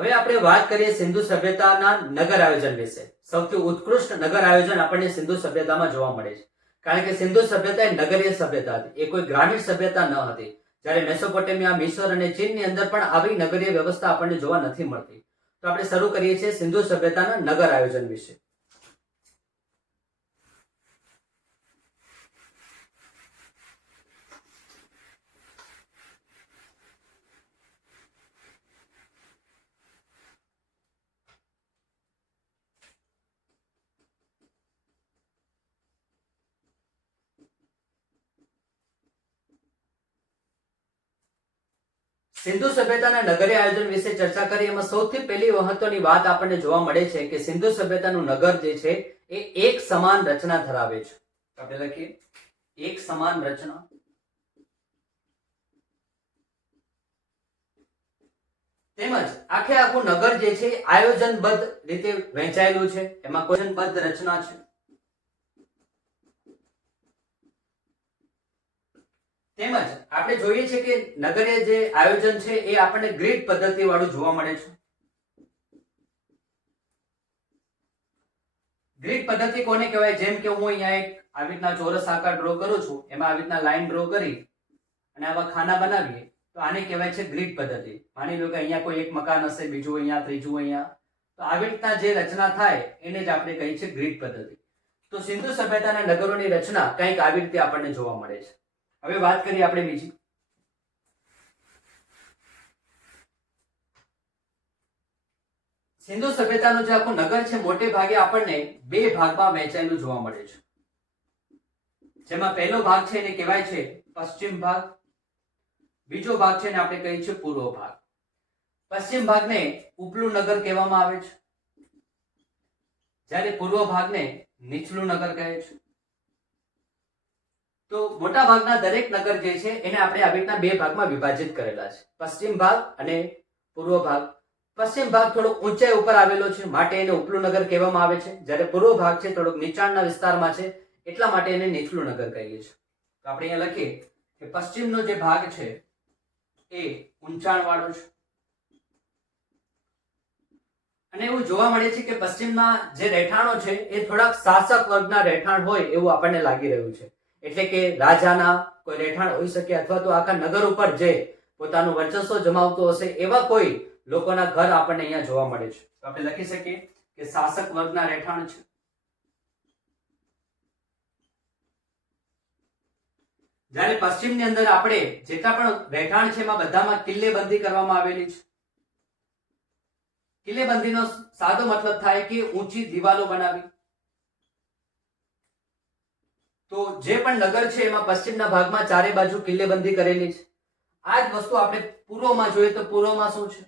હવે આપણે વાત કરીએ સિંધુ સભ્યતાના નગર આયોજન વિશે. સૌથી ઉત્કૃષ્ટ નગર આયોજન આપણને સિંધુ સભ્યતામાં જોવા મળે છે. કારણ કે સિંધુ સભ્યતા એ નગરીય સભ્યતા હતી. એ કોઈ ગ્રામીણ સભ્યતા ન હતી. જ્યારે મેસોપોટેમિયા મિસર અને ચીનની અંદર પણ આવી નગરીય વ્યવસ્થા આપણને જોવા નથી મળતી. તો આપણે શરૂ કરીએ છીએ સિંધુ સભ્યતાના નગર આયોજન વિશે. સિંધુ સભ્યતાના નગરીય આયોજન વિશે ચર્ચા કરી. એમાં સૌથી પહેલી મહત્વની વાત આપણને જોવા મળે છે કે સિંધુ સભ્યતાનું નગર જે છે, એ એક સમાન રચના ધરાવે છે. આપણે લખીએ. એક સમાન રચના. તેમજ આખે આખું નગર જે છે, આયોજનબદ્ધ રીતે વહેંચાયેલું છે. એમાં કોશનબદ્ધ રચના છે? તેમજ આપણે જોઈએ છે કે નગરે જે આયોજન છે એ આપણને ગ્રીડ પદ્ધતિ વાળું જોવા મળે છે. ગ્રીડ પદ્ધતિ કોને કહેવાય? જેમ કે હું અહીંયા એક આવી રીતના ચોરસ આકાર ડ્રો કરું છું, એમાં આવી રીતના લાઈન ડ્રો કરી અને આવા ખાના બનાવીએ, તો આને કહેવાય છે ગ્રીડ પદ્ધતિ. માની લો કે અહીંયા કોઈ એક મકાન હશે, બીજું અહીંયા, ત્રીજું અહીંયા. તો આવી રીતના જે રચના થાય, એને જ આપણે કહીએ છીએ ગ્રીડ પદ્ધતિ. તો સિંધુ સભ્યતાના નગરોની રચના કંઈક આવી રીતે આપણને જોવા મળે છે. હવે વાત કરીએ આપણે બીજી. સિંધુ સભ્યતાનું જે આખું નગર છે, મોટે ભાગે આપણને બે ભાગમાં વહેંચાયેલું જોવા મળે છે. જેમાં પહેલો ભાગ છે એને કહેવાય છે પશ્ચિમ ભાગ. બીજો ભાગ છે ને આપણે કહીએ છીએ પૂર્વ ભાગ. પશ્ચિમ ભાગને ઉપલું નગર કહેવામાં આવે છે. જ્યારે પૂર્વ ભાગને નીચલું નગર કહે છે. તો મોટા ભાગના દરેક નગર જે છે, એને આપણે આવી રીતના બે ભાગમાં વિભાજિત કરેલા છે. પશ્ચિમ ભાગ અને પૂર્વ ભાગ. પશ્ચિમ ભાગ થોડોક ઊંચાઈ ઉપર આવેલો છે, માટે એને ઉપલું નગર કહેવામાં આવે છે. જ્યારે પૂર્વ ભાગ છે, થોડોક નીચાણના વિસ્તારમાં છે, એટલા માટે એને નીચલું નગર કહીએ છીએ. તો આપણે અહીંયા લખીએ કે પશ્ચિમનો જે ભાગ છે, એ ઊંચાણ વાળો છે. અને એવું જોવા મળે છે કે પશ્ચિમના જે રહેઠાણો છે, એ થોડાક શાસક વર્ગના રહેઠાણ હોય એવું આપણને લાગી રહ્યું છે. એટલે કે રાજાના કોઈ રહેઠાણ હોઈ શકે અથવા તો આખા નગર ઉપર જે પોતાનું વર્ચસ્વ જમાવતો હશે એવા કોઈ લોકોના ઘર આપણને અહીંયા જોવા મળે છે. આપણે લખી શકીએ કે શાસક વર્ગના રહેઠાણ છે. જ્યારે પશ્ચિમની અંદર આપણે જેટલા પણ રહેઠાણ છે એમાં બધામાં કિલ્લેબંધી કરવામાં આવેલી છે. કિલ્લેબંધીનો સાદો મતલબ થાય કે ઊંચી દિવાલો બનાવી. તો જે પણ નગર છે એમાં પશ્ચિમના ભાગમાં ચારે બાજુ કિલ્લેબંધી કરેલી છે. આ જ વસ્તુ આપણે પૂર્વમાં જોઈએ તો પૂર્વમાં શું છે?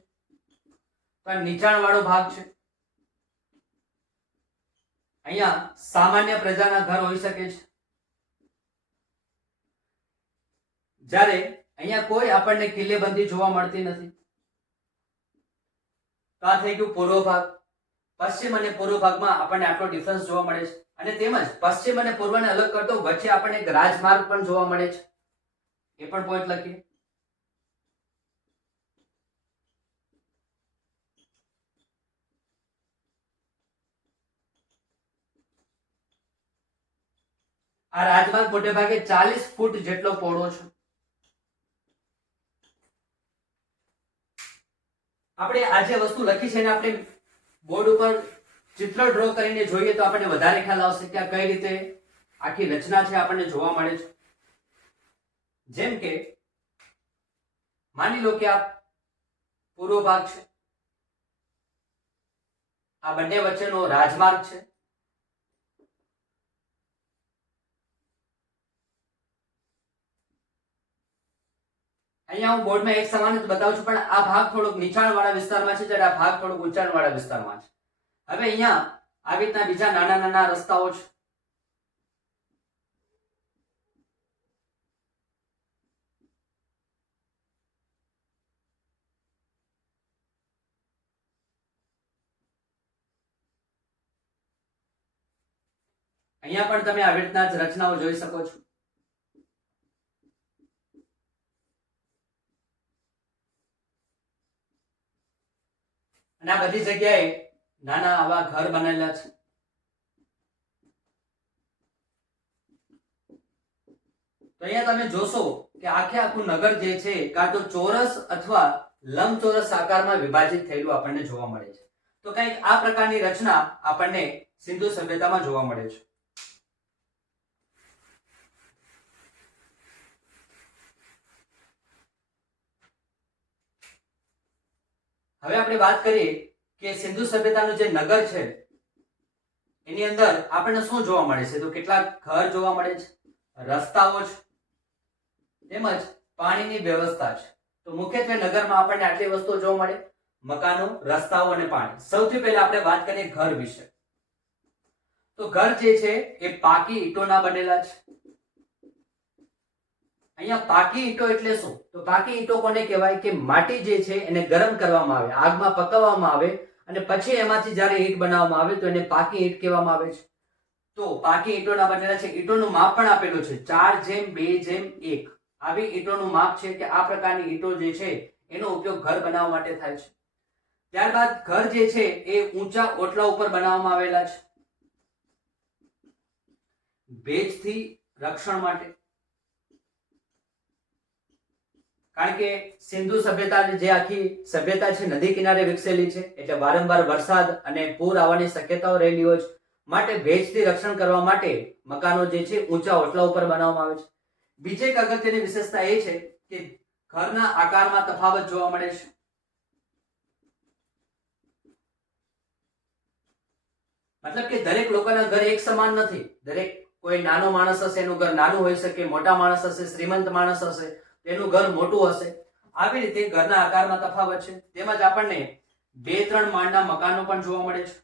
નીચાણ વાળો ભાગ છે. અહીંયા સામાન્ય પ્રજાના ઘર હોઈ શકે છે. જ્યારે અહીંયા કોઈ આપણને કિલ્લેબંધી જોવા મળતી નથી. તો આ થઈ ગયું પૂર્વ ભાગ. પશ્ચિમ અને પૂર્વ ભાગમાં આપણને આટલો ડિફરન્સ જોવા મળે છે. અને તેમજ પશ્ચિમ અને પૂર્વને અલગ કરતો વચ્ચે આપણને એક રાજમાર્ગ પણ જોવા મળે છે. એ પણ પોઈન્ટ લખીએ. આ રાજમાર્ગ મોટે ભાગે ચાલીસ ફૂટ જેટલો પહોળો છે. આપણે આ જે વસ્તુ લખી છે એને આપણે બોર્ડ ઉપર ચિત્ર ડ્રો કરીને જોઈએ તો આપણને વધારે ખ્યાલ આવશે કે આ કઈ રીતે આખી રચના છે આપણને જોવા મળે છે. જેમ કે, માની લો કે આ પૂર્વ ભાગ છે. આ બંને વચ્ચેનો રાજમાર્ગ છે. અહીંયા હું બોર્ડમાં એક સમાન જ બતાવું છું, પણ આ ભાગ થોડોક નીચાણ વાળા વિસ્તારમાં છે, જ્યારે આ ભાગ થોડોક ઊંચાણવાળા વિસ્તારમાં છે. હવે અહીંયા આવી રીતના બીજા નાના નાના રસ્તાઓ છે. અહીંયા પણ તમે આવી રીતના જ રચનાઓ જોઈ શકો છો. અને આ બધી જગ્યાએ નાના આવા ઘર બનેલા છે. તો અહીંયા તમે જોશો કે આખે આખું નગર જે છે, કાં તો ચોરસ અથવા લંબચોરસ આકારમાં વિભાજિત થયેલું આપણને જોવા મળે છે. તો કંઈક આ પ્રકારની રચના આપણને સિંધુ સભ્યતામાં જોવા મળે છે. હવે આપણે વાત કરીએ કે સિંધુ સભ્યતાનું જે નગર છે, એની અંદર આપણને શું જોવા મળે છે? તો કેટલાક ઘર જોવા મળે છે, રસ્તાઓ છે, તેમજ પાણીની વ્યવસ્થા છે. તો મુખ્યત્વે નગરમાં આપણને આટલી વસ્તુઓ જોવા મળે, મકાનો, રસ્તાઓ અને પાણી. સૌથી પહેલા આપણે વાત કરીએ ઘર વિશે. તો ઘર જે છે, એ પાકી ઈંટોના બનેલા છે. અહીંયા પાકી ઈંટો એટલે શું? તો પાકી ઈંટો કોને કહેવાય? કે માટી જે છે એને ગરમ કરવામાં આવે, આગમાં પકવવામાં આવે અને પછી એમાંથી જ્યારે ઈંટ બનાવવામાં આવે તો એને પાકી ઈંટ કહેવામાં આવે છે. તો પાકી ઈંટોના બનેલા છે. ઈંટોનું માપ પણ આપેલું છે. ચાર જેમ, બે જેમ, એક. આવી ઈંટોનું માપ છે કે આ પ્રકારની ઈંટો જે છે એનો ઉપયોગ ઘર બનાવવા માટે થાય છે. ત્યારબાદ ઘર જે છે એ ઊંચા ઓટલા ઉપર બનાવવામાં આવેલા છે. ભેજથી રક્ષણ માટે. કારણ કે સિંધુ સભ્યતા જે આખી સભ્યતા છે, નદી કિનારે વિકસેલી છે, એટલે વારંવાર વરસાદ અને પૂર આવવાની શક્યતાઓ રહેલી હોય છે. માટે ભેજથી રક્ષણ કરવા માટે મકાનો જે છે, ઊંચા ઓટલા ઉપર બનાવવામાં આવે છે. બીજી એક અગત્યની વિશેષતા એ છે કે ઘરના આકારમાં તફાવત જોવા મળે છે. મતલબ કે દરેક લોકોના ઘર એક સમાન નથી. દરેક કોઈ નાનો માણસ હશે, એનું ઘર નાનું હોઈ શકે, મોટા માણસ હશે, શ્રીમંત માણસ હશે તેનું ઘર મોટું હશે. આવી રીતે ઘરના આકારમાં તફાવત છે. તેમજ આપણને બે, ત્રણ માળના મકાનો પણ જોવા મળે છે.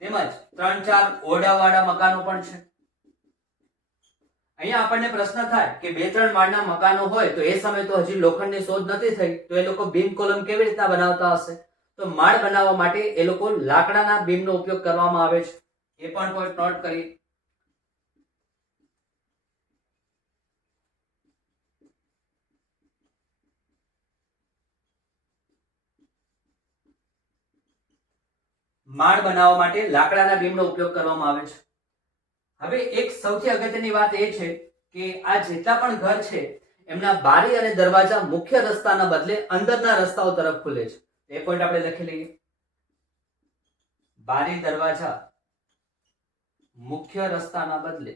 તેમજ ત્રણ, ચાર ઓરડાવાળા મકાનો પણ છે. અહીંયા આપણને પ્રશ્ન થાય કે બે, ત્રણ માળના મકાનો હોય તો એ સમયે તો હજી લોખંડની શોધ નથી થઈ. તો એ લોકો બીમ કોલમ કેવી રીતના બનાવતા હશે? તો માળ બનાવવા માટે એ લોકો લાકડાના બીમનો ઉપયોગ કરવામાં આવે છે. એ પણ પોઈન્ટ નોટ કરી માળ બનાવવા માટે લાકડાના બીમનો ઉપયોગ કરવામાં આવે છે. હવે એક સૌથી અગત્યની વાત એ છે કે આ જેટલા પણ ઘર છે, એમના બારી અને દરવાજા મુખ્ય રસ્તાના બદલે અંદરના રસ્તાઓ તરફ ખુલે છે. એ પોઈન્ટ આપણે લખી લઈએ. બારી, દરવાજા મુખ્ય રસ્તાના બદલે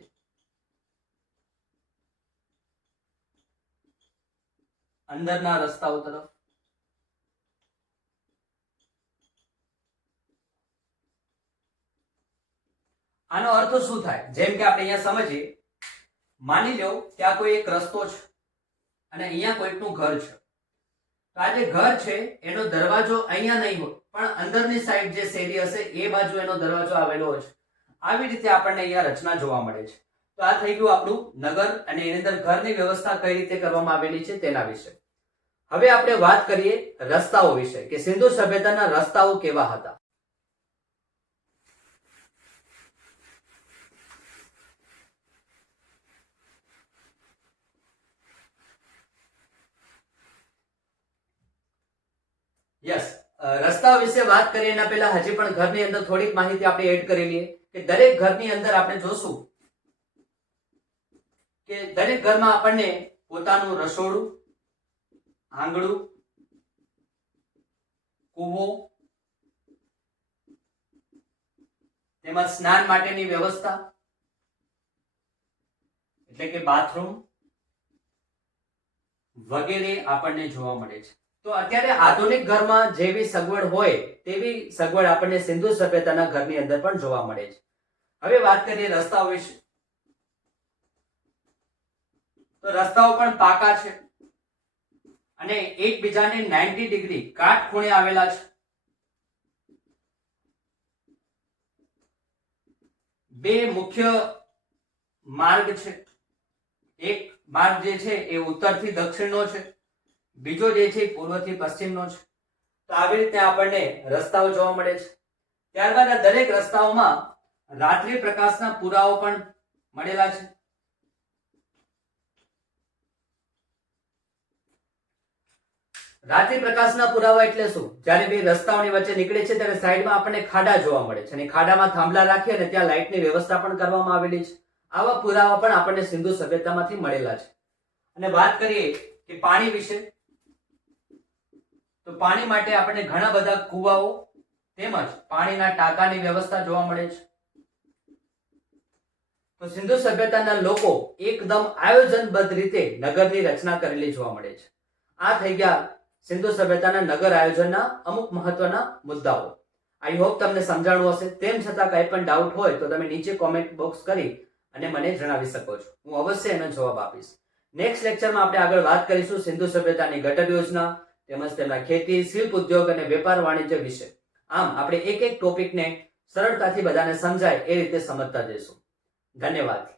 અંદરના રસ્તાઓ તરફ આનો અર્થ શું થાય? જેમ કે આપણે અહીંયા સમજીએ, માની લો કે આ કોઈ એક રસ્તો છે અને અહીંયા કોઈકનું ઘર છે. તો આ જે ઘર છે, એનો દરવાજો અહીંયા નહીં હોય, પણ અંદરની સાઈડ જે શેરી હશે, એ બાજુ એનો દરવાજો આવેલો છે. આવી રીતે આપણને અહીંયા રચના જોવા મળે છે. તો આ થઈ ગયું આપણું નગર અને એની અંદર ઘરની વ્યવસ્થા કઈ રીતે કરવામાં આવેલી છે તેના વિશે. હવે આપણે વાત કરીએ રસ્તાઓ વિશે, કે સિંધુ સભ્યતાના રસ્તાઓ કેવા હતા? યસ રસ્તા વિશે વાત કરીએ એના પહેલા હજી પણ ઘરની અંદર થોડીક માહિતી આપણે એડ કરી લઈએ કે દરેક ઘરની અંદર આપણે જોશું કે દરેક ઘરમાં આપણને પોતાનું રસોડું આંગણું કૂવો, તેમજ સ્નાન માટેની વ્યવસ્થા, એટલે કે બાથરૂમ વગેરે આપણને જોવા મળે છે. તો અત્યારે આધુનિક ઘરમાં જેવી સગવડ હોય તેવી સગવડ આપણને સિંધુ સભ્યતાના ઘરની અંદર પણ જોવા મળે છે. હવે વાત કરીએ રસ્તાઓ વિશે. તો રસ્તાઓ પણ પાકા છે અને એકબીજાને 90 ડિગ્રી કાટ ખૂણે આવેલા છે. બે મુખ્ય માર્ગ છે. એક માર્ગ જે છે એ ઉત્તરથી દક્ષિણનો છે. બીજો જે છે પૂર્વથી પશ્ચિમનો છે. તો આવી રીતે આપણને રસ્તાઓ જોવા મળે છે. ત્યારબાદ આ દરેક રસ્તાઓમાં રાત્રિ પ્રકાશના પુરાવો પણ મળેલા છે. રાત્રિ પ્રકાશના પુરાવા એટલે શું? જ્યારે બે રસ્તાઓની વચ્ચે નીકળે છે ત્યારે સાઈડમાં આપણને ખાડા જોવા મળે છે અને ખાડામાં થાંભલા રાખી અને ત્યાં લાઇટની વ્યવસ્થા પણ કરવામાં આવેલી છે. આવા પુરાવા પણ આપણને સિંધુ સભ્યતામાંથી મળેલા છે. અને વાત કરીએ કે પાણી વિશે તો પાણી માટે આપણને ઘણા બધા કુવાઓ તેમજ પાણીના ટાંકાની વ્યવસ્થા જોવા મળે છે. તો સિંધુ સભ્યતાના લોકો એકદમ આયોજનબદ્ધ રીતે નગરની રચના કરેલી જોવા મળે છે. આ થઈ ગયા સિંધુ સભ્યતાના નગર આયોજનના અમુક મહત્વના મુદ્દાઓ. આઈ હોપ તમને સમજાણું હશે. તેમ છતાં કંઈ પણ ડાઉટ હોય તો તમે નીચે કોમેન્ટ બોક્સ કરી અને મને જણાવી શકો છો. હું અવશ્ય એનો જવાબ આપીશ. નેક્સ્ટ લેક્ચરમાં આપણે આગળ વાત કરીશું સિંધુ સભ્યતાની ગટર યોજના તેમજ તેમના ખેતી, શિલ્પ ઉદ્યોગ અને વેપાર વાણિજ્ય વિશે. આમ, આપણે એક એક ટોપિકને સરળતાથી બધાને સમજાય એ રીતે સમજતા જઈશું. ધન્યવાદ.